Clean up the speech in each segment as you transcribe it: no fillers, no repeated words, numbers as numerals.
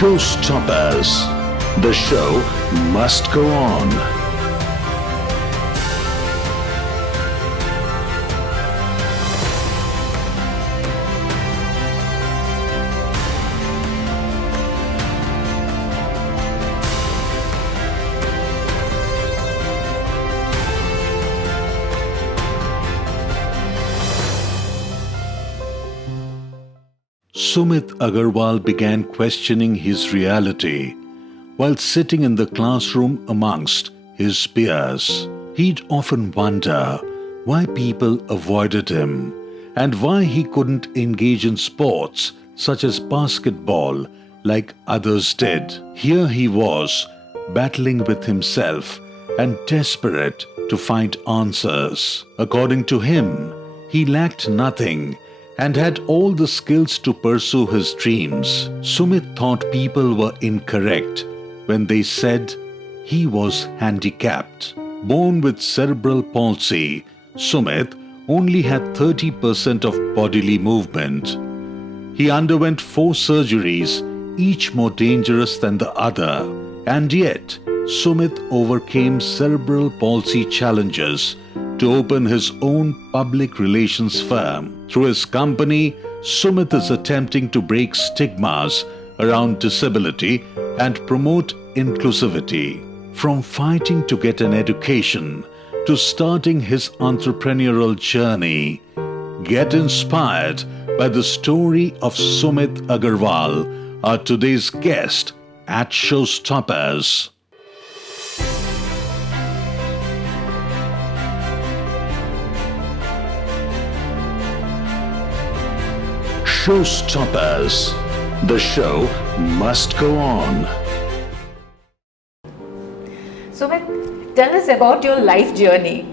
Showstoppers. The show must go on. Sumit Agarwal began questioning his reality while sitting in the classroom amongst his peers. He'd often wonder why people avoided him and why he couldn't engage in sports such as basketball like others did. Here he was, battling with himself and desperate to find answers. According to him, he lacked nothing and had all the skills to pursue his dreams. Sumit thought people were incorrect when they said he was handicapped. Born with cerebral palsy, Sumit only had 30% of bodily movement. He underwent 4 surgeries, each more dangerous than the other. And yet, Sumit overcame cerebral palsy challenges to open his own public relations firm. Through his company, Sumit is attempting to break stigmas around disability and promote inclusivity. From fighting to get an education to starting his entrepreneurial journey, get inspired by the story of Sumit Agarwal, our today's guest at Showstoppers. Showstoppers. The show must go on. Sumit, tell us about your life journey.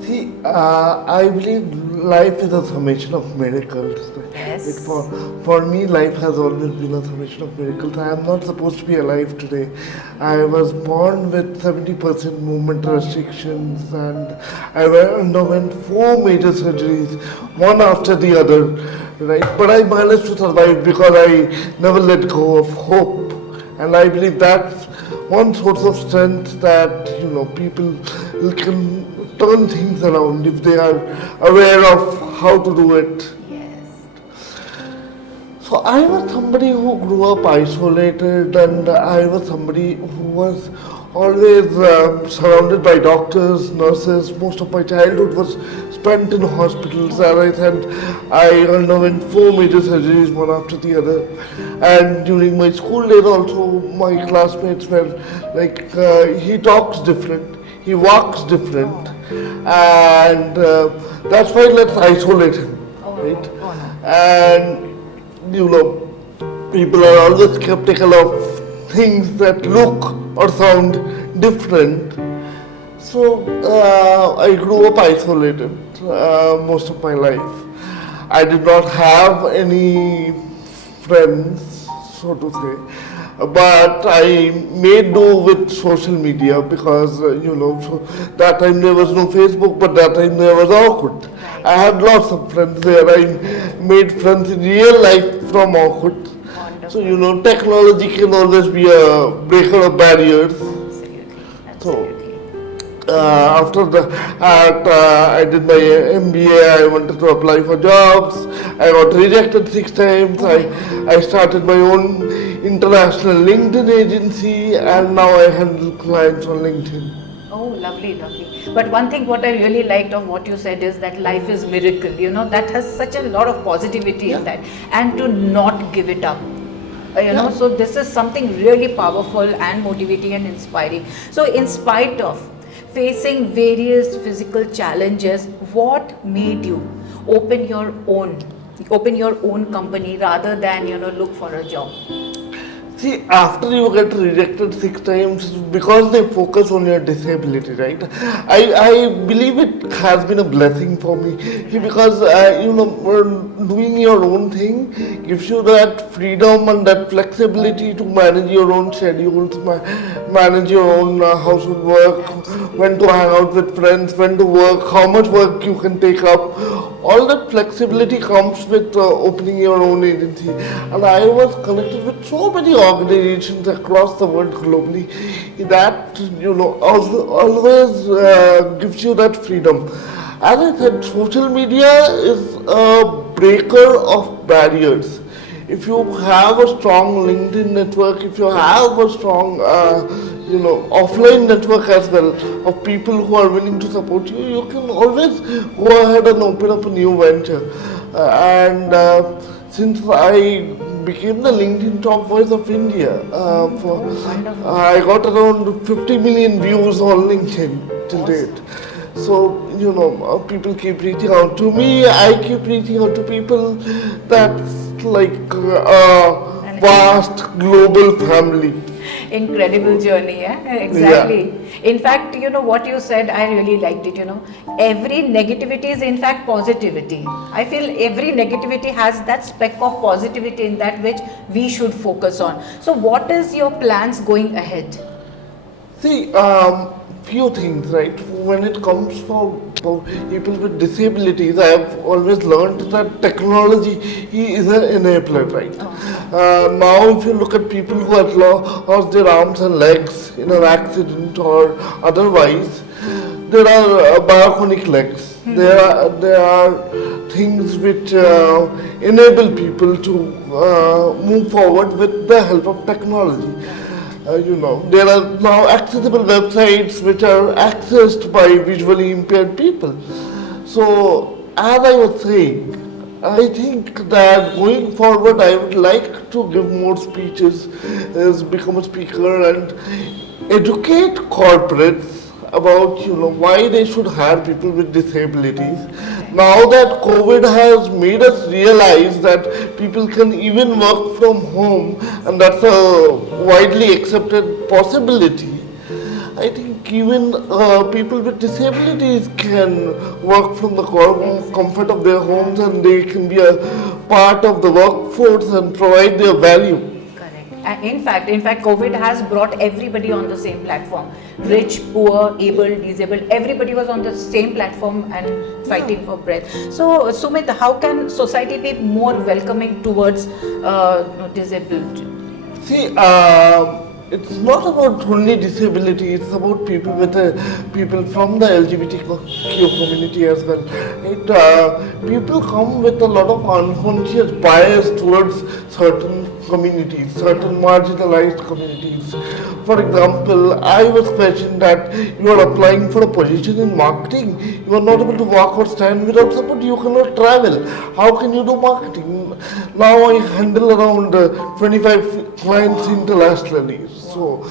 See, I believe life is a summation of miracles. Yes. For me, life has always been a summation of miracles. I am not supposed to be alive today. I was born with 70% movement restrictions and I underwent 4 major surgeries, one after the other, right? But I managed to survive because I never let go of hope. And I believe that's one source of strength that, people can turn things around if they are aware of how to do it. Yes. So I was somebody who grew up isolated and I was somebody who was always surrounded by doctors, nurses. Most of my childhood was spent in hospitals. As I said, I underwent 4 major surgeries, one after the other. And during my school days also, my classmates were like, he talks different, he walks different. And that's why let's isolate him, right? And people are always skeptical of things that look or sound different. So I grew up isolated most of my life. I did not have any friends, so to say. But I made do with social media because, so that time there was no Facebook, but that time there was Orkut. I had lots of friends there. I made friends in real life from Orkut. So, technology can always be a breaker of barriers. So, after that, I did my MBA, I wanted to apply for jobs. I got rejected 6 times. I started my own international LinkedIn agency and now I handle clients on LinkedIn. Oh, lovely, lovely. But one thing what I really liked of what you said is that life is miracle. That has such a lot of positivity in that. And to not give it up. So this is something really powerful and motivating and inspiring. So in spite of facing various physical challenges, what made you open your own company rather than look for a job? See, after you get rejected 6 times, because they focus on your disability, right? I believe it has been a blessing for me because, doing your own thing gives you that freedom and that flexibility to manage your own schedules, manage your own household work, when to hang out with friends, when to work, how much work you can take up. All that flexibility comes with opening your own agency. And I was connected with so many organizations across the world globally that, always gives you that freedom. As I said, social media is a breaker of barriers. If you have a strong LinkedIn network, if you have a strong, offline network as well of people who are willing to support you, you can always go ahead and open up a new venture. Since I became the LinkedIn top voice of India, I got around 50 million views on LinkedIn till date. So, people keep reaching out to me, I keep reaching out to people. That's like a vast global family. Incredible journey, exactly. In fact, what you said, I really liked it. Every negativity is in fact positivity. I feel every negativity has that speck of positivity in that which we should focus on. So what is your plans going ahead? See, few things, right? When it comes for people with disabilities, I have always learned that technology is an enabler, right? Now, if you look at people who have lost their arms and legs in an accident or otherwise, there are bionic legs. There are things which enable people to move forward with the help of technology. There are now accessible websites which are accessed by visually impaired people. So, as I was saying, I think that going forward I would like to give more speeches, become a speaker and educate corporates about why they should hire people with disabilities. Now that COVID has made us realize that people can even work from home, and that's a widely accepted possibility, I think even people with disabilities can work from the comfort of their homes, and they can be a part of the workforce and provide their value. In fact, COVID has brought everybody on the same platform. Rich, poor, able, disabled, everybody was on the same platform and fighting for breath. So, Sumit, how can society be more welcoming towards disabled? See, it's not about only disability, it's about people people from the LGBTQ community as well. People come with a lot of unconscious bias towards certain communities, certain marginalized communities. For example, I was questioned that you are applying for a position in marketing, you are not able to walk or stand without support, you cannot travel. How can you do marketing? Now I handle around 25 clients internationally. So,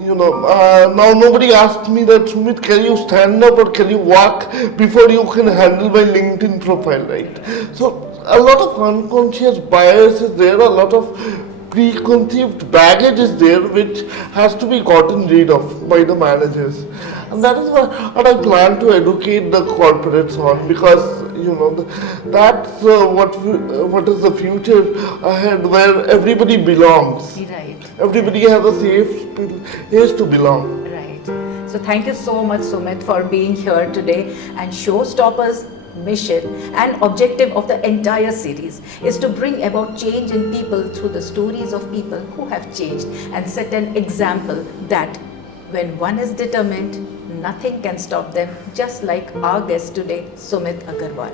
now nobody asks me that, Sumit, can you stand up or can you walk before you can handle my LinkedIn profile, right? So, a lot of unconscious bias is there, a lot of preconceived baggage is there which has to be gotten rid of by the managers. And that is what I plan to educate the corporates on, because that's what is the future ahead, where everybody belongs. Right. Everybody has a safe place to belong. Right. So thank you so much, Sumit, for being here today. And Showstopper's mission and objective of the entire series is to bring about change in people through the stories of people who have changed and set an example that when one is determined, nothing can stop them, just like our guest today, Sumit Agarwal.